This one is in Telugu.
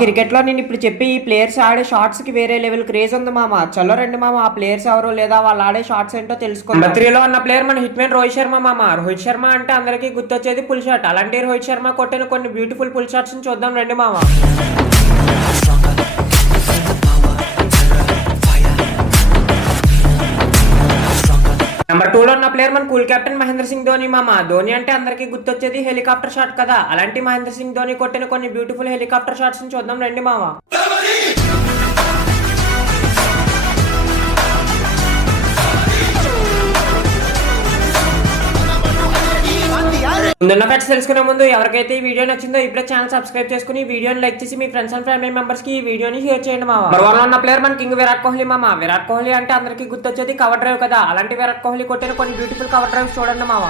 క్రికెట్ లో నేను ఇప్పుడు చెప్పి ఈ ప్లేయర్స్ ఆడే షార్ట్స్ కి వేరే లెవెల్ క్రేజ్ ఉంది మామ. చలో రండి మామ, ఆ ప్లేయర్స్ ఎవరు లేదా వాళ్ళు ఆడే షార్ట్స్ ఏంటో తెలుసుకుందాం. నెంబర్ 3 లో ఉన్న ప్లేయర్ మన హిట్ మ్యాన్ రోహిత్ శర్మ మామ. రోహిత్ శర్మ అంటే అందరికీ గుర్తొచ్చేది పుల్ షాట్. అలాంటి రోహిత్ శర్మ కొట్టిన కొన్ని బ్యూటిఫుల్ పుల్ షాట్స్ ని చూద్దాం రండి మామ. నెంబర్ 2 లో ఉన్న ప్లేయర్ మన కూల్ కెప్టెన్ మహేంద్ర సింగ్ ధోని మామ. ధోని అంటే అందరికీ గుర్తొచ్చేది హెలికాప్టర్ షాట్ కదా. అలాంటి మహేంద్ర సింగ్ ధోని కొట్టిన కొన్ని బ్యూటిఫుల్ హెలికాప్టర్ షాట్స్ ని చూద్దాం రండి మామ. ముందున్న ఫ్యాక్ట్స్ తెలుసుకునే ముందు ఎవరికైతే ఈ వీడియో నచ్చిందో ఇప్పుడే ఛానల్ సబ్స్క్రైబ్ చేసుకుని వీడియోని లైక్ చేసి మీ ఫ్రెండ్స్ అండ్ ఫ్యామిలీ మెంబర్స్ కి ఈ వీడియోని షేర్ చేయండి మామ. నెంబర్ 1 లో ఉన్న ప్లేయర్ మన కింగ్ విరాట్ కోహ్లీ మామ. విరాట్ కోహ్లీ అంటే అందరికీ గుర్తొచ్చేది కవర్ డ్రైవ్ కదా. అలాంటి విరాట్ కోహ్లీ కొట్టిన కొన్ని బ్యూటిఫుల్ కవర్ డ్రైవ్స్ చూడండి మామ.